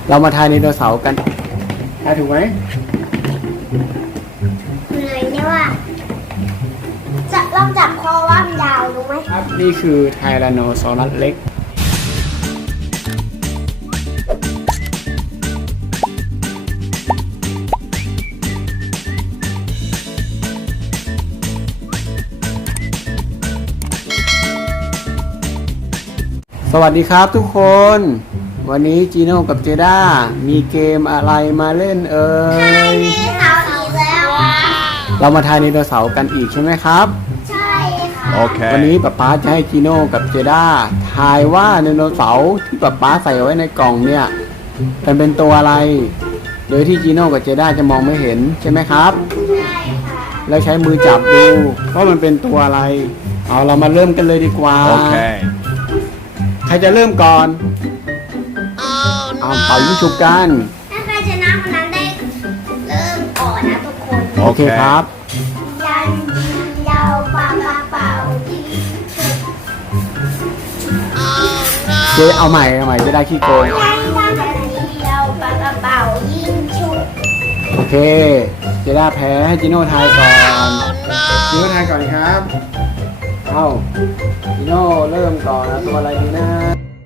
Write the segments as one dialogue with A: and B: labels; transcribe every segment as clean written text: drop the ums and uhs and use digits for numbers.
A: เรามาทายไดโนเสาร์กันทายถูกไหม
B: เหนื่อยเนี่ยว่าจะลองจับคอว่ามันยาวรู้ไหม
A: ครับนี่คือไทแรนโนซอรัสเล็กสวัสดีครับทุกคนวันนี้จีโน่กับเจด้ามีเกมอะไรมาเล่นเอ่ยเรามาทายไดโนเสาร์กันอีกใช่ไหมครับ
B: ใช่ค่ะ
A: โอเควันนี้ป๊าจะให้จีโน่กับเจด้าทายว่าไดโนเสาร์ที่ป๊าใส่ไว้ในกล่องเนี่ยเป็นตัวอะไรโดยที่จีโน่กับเจด้าจะมองไม่เห็นใช่ไหมครับ
B: ใช่ค่ะ
A: แล้วใช้มือจับดูว่ามันเป็นตัวอะไรเอาเรามาเริ่มกันเลยดีกว่าโอเคใครจะเริ่มก่อนเอาเป่ายิงฉุบกัน
B: ถ้าใครชนะคนนั้นได้เริ่มก่อนนะทุกคน
A: โอเคครับ
B: ยันยาวปาเป่ายิง
A: เจ๊เอาใหม่จะได้ขี้โกง
B: ยันยาวปาเป่ายิงชุบ
A: โอเคเจด้าแพ้ให้จิโน่ทายก่อนจิโน่ทายก่อนครับเอาจิโน่เริ่มก่อนนะตัวอะไรดีนะ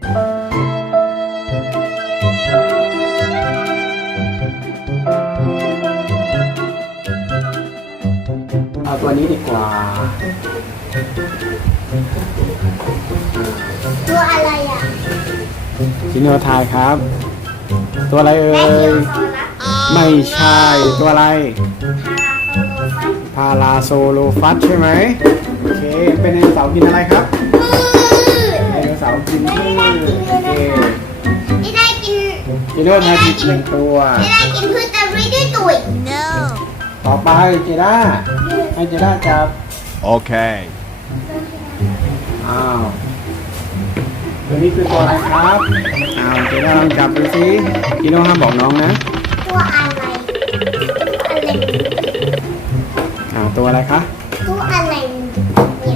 A: เอาตัวนี้ดีกว่า
B: ตัวอะไรอ่ะ
A: จิโน่ทายครับตัวอะไรเอ่ยไม่ใช่ตัวอะไรพาราโซโลฟัสใช่ไหมโอเคเป็นไดโนเสาร์กินอะไรครับไดโนเสาร์กินพืชโอเค
B: ที่ได้กิน
A: จิโน่ทายผิดหนึ่งตัว
B: ที่ได้กินพืชแต่ไม่ได้ตุ๋ย
A: ต่อไปเจด้าให้เจด้าจับโอเคอ้าวตัวนี้คือตัวอะไรครับอ้าวเจด้าลองจับดูสิจิโน่ห้ามบอกน้องนะ
B: ตัวอะไร
A: อ้าวตัวอะไรคะ
B: ตัวอะไรเนี่ย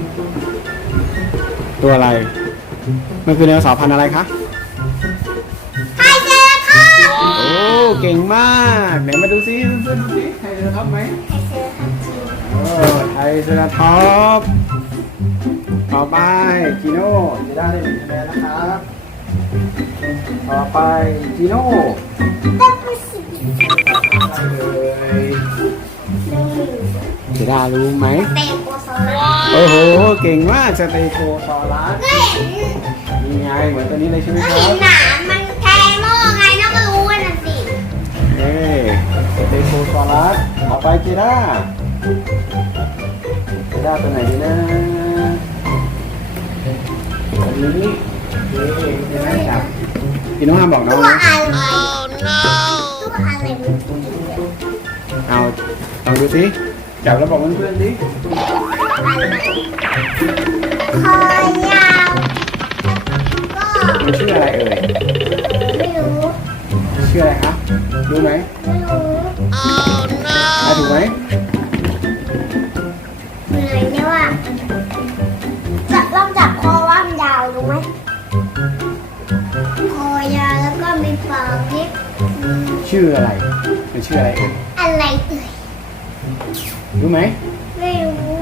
A: ตัวอะไรมันคือไดโนเสาร์พันธุ์อะไรคะ
B: ไทรเซราทอปส์
A: โอ้เก่งมากไหนมาดูซิเพื่อนๆดูซิไทรเซราทอปส์ไหมไทรเซราทอปส์ต่อไปจิโน่จะได้1 คะแนนนะครับต่อไปจิโน่จะได้รู้ไหม
B: สเตโกซอรัส
A: โอ้โหเก่งมากสเตโกซอรัสนี่ไงเหมือนตัวนี้เลยใช่ไหมครับ
B: เห็นหนามมันแทงโม่ไงน้องก็รู้ว่านั่นสิ
A: สเตโกซอรัสต่อไปเจด้าตัวไหนดีนะอันนี้เจด้าจับพี่น้องห้ามบอกน้องนะ
B: ตัวอะไร
A: เอาลองดูสิจับแล้วบอกเพื่อนๆดิ
B: คอยาว
A: มันชื่ออะไรเอ่ย
B: ไม่รู้
A: ชื่ออะไรครับรู้ไหม
B: ไม่รู้
A: ถูกไหม
B: เหนื่อยเนี่ยว่าจะลองจับคอว่ามันยาวรู้ไหมคอยาวแล้วก็มีปากเล็ก
A: ชื่ออะไรเป็นชื่ออะไรเอ่ย
B: อะไรเอ่ย
A: รู้ไหม
B: ไม่รู้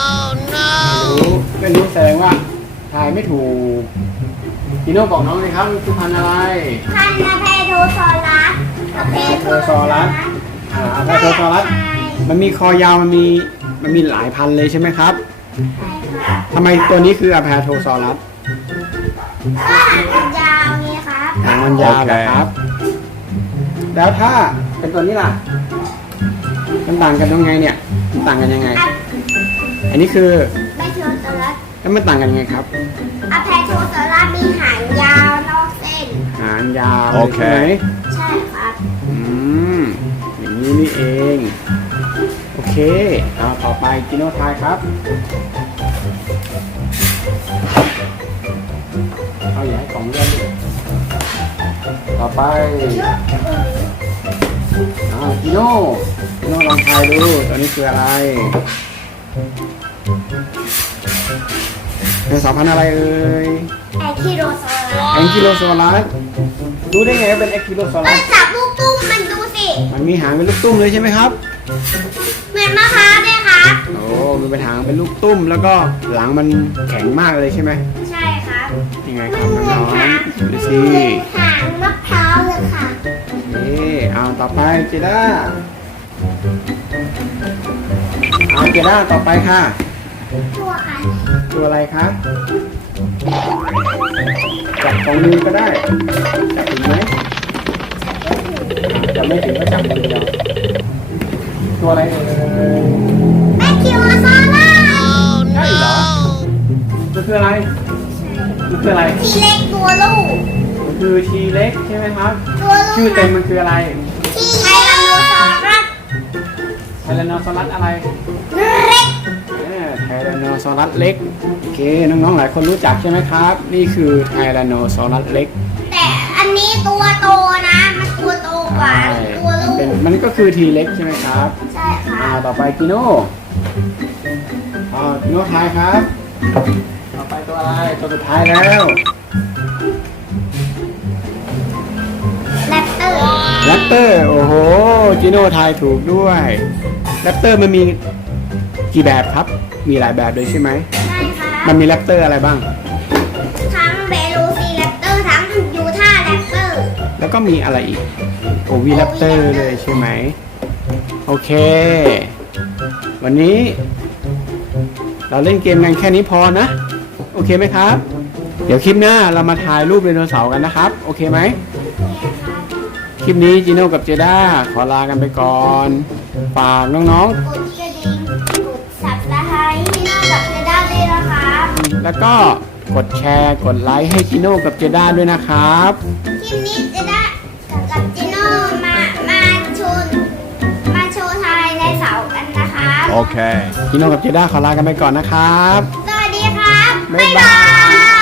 A: ไม่รู้แสดงว่าทายไม่ถูกพี่โน่บอกน้องเลยครับมันคือพันธุ์อะไร
B: พันธุ์อะแพโทซอรัส
A: อะแพโทซอรัสอะแพโทซอรัสมันมีคอยาวมันมีหลายพันเลยใช่ไหมครับทำไมตัวนี้คืออะแพโทซอรัส
B: ก็หางมันยาวไงครับ
A: หางมันยาวนะครับแล้วถ้าเป็นตัวนี้ล่ะมันต่างกันยังไงเนี่ยมันต่างกันยังไงอันนี้คือ
B: แพโทซอรัส
A: แล้วมันต่างกันยังไงครับ
B: อะแพโทซอรัสมีหางยาวนอกเส้น
A: หางยาวใช่ไหม
B: ใช่ครับ
A: อย่างนี้นี่เองโอเคเอาต่อไปจิโน่ทายครับเอาอย่าให้ของเลื่อนต่อไปจิโน่ลองทายดูตัวนี้คืออะไรเป็นสายพันธุ์อะไรเอ่ย
B: แองคิโลซอรัส
A: รู้ได้ไงว่าเป็นเอ็กซิโลซอ
B: ก็
A: รัส
B: จับลูกตุ้มมันดูสิ
A: มันมีหางเป็นลูกตุ้มเลยใช่ไหมครับ
B: เหมือนมะพร้าวด้วยครับ
A: โอ้มันเป็นหางเป็นลูกตุ้มแล้วก็หลังมันแข็งมากเลยใช่ไหม
B: ใช่ครับ
A: ยังไงค
B: มั
A: รับ
B: นเหมือน
A: น้อง
B: หาง
A: ๆดูสิ
B: เหมือนหางมะพร้าวเลยค่ะ
A: นี่เอาต่อไปเจด้าเอาเจด้าต่อไปค่ะ
B: ตัวอะไร
A: ตัวอะไรคะจับของมือก็ได้จับถึงไหมจับไม่ถึงก็จับมือเดียวตัวอะไรเอ่ย
B: แบคทีโอซอรัส
A: ใช่เหรอมันคืออะไรมันคืออะไร
B: ทีเล็กตัวลูก
A: มันคือทีเล็กใช่ไหมครับ
B: ตัวลูก
A: ชื่อเต็มมันคืออะไร
B: ที่ไทแรนโนซอรัส
A: ไทแรนโนซอรัสอะไร
B: เล็ก
A: ไทแรนโนซอรัสเล็กโอเคน้องๆหลายคนรู้จักใช่ไหมครับ นี่คือไทแรนโนซอรัสเล็ก
B: แต่อันนี้ตัวโตนะ มันตัวโตกว่าตัวลูก
A: มันก็คือทีเล็กใช่ไหมครับ
B: ใช่ค่ะ
A: ต่อไปกิโน่กิโน่ทายครับ ต่อไปตัวอะไรตัวสุดท้ายแล้ว
B: แรปเตอร์
A: แรปเตอร์โอ้โหจิโน่ทายถูกด้วยแรปเตอร์มันมีกี่แบบครับ มีหลายแบบเลยใช่ไหม
B: ใช่ค่ะ
A: มันมีแรปเตอร์อะไรบ้าง
B: ทั้งเบลูซีแรปเตอร์ทั้งยูท่าแรปเตอร์
A: แล้วก็มีอะไรอีกโอวีแรปเตอร์เลยใช่ไหมโอเค วันนี้ เราเล่นเกมกันแค่นี้พอนะ โอเคไหมครับ เดี๋ยวคลิปหน้าเรามาถ่ายรูปไดโนเสาร์กันนะครับ โอเคไหม คลิปนี้จิโน่กับเจด้าขอลากันไปก่อนฝากน้อง
B: กดกระดิ่งกดสับสไครต์ให้น้องกับเจด้าด้วยนะครับ
A: ๆ แล้วก็กดแชร์กดไลค์ให้จิโน่กับเจด้าด้วยนะครับ
B: คลิปนี้เจด้ากับจิโน่มาโชว์ทายในเสากันนะครับ
A: จิโน่กับเจด้าขอลากันไปก่อนนะครับ
B: สวัสดีครับ
A: บ๊ายบาย
B: บ๊ายบาย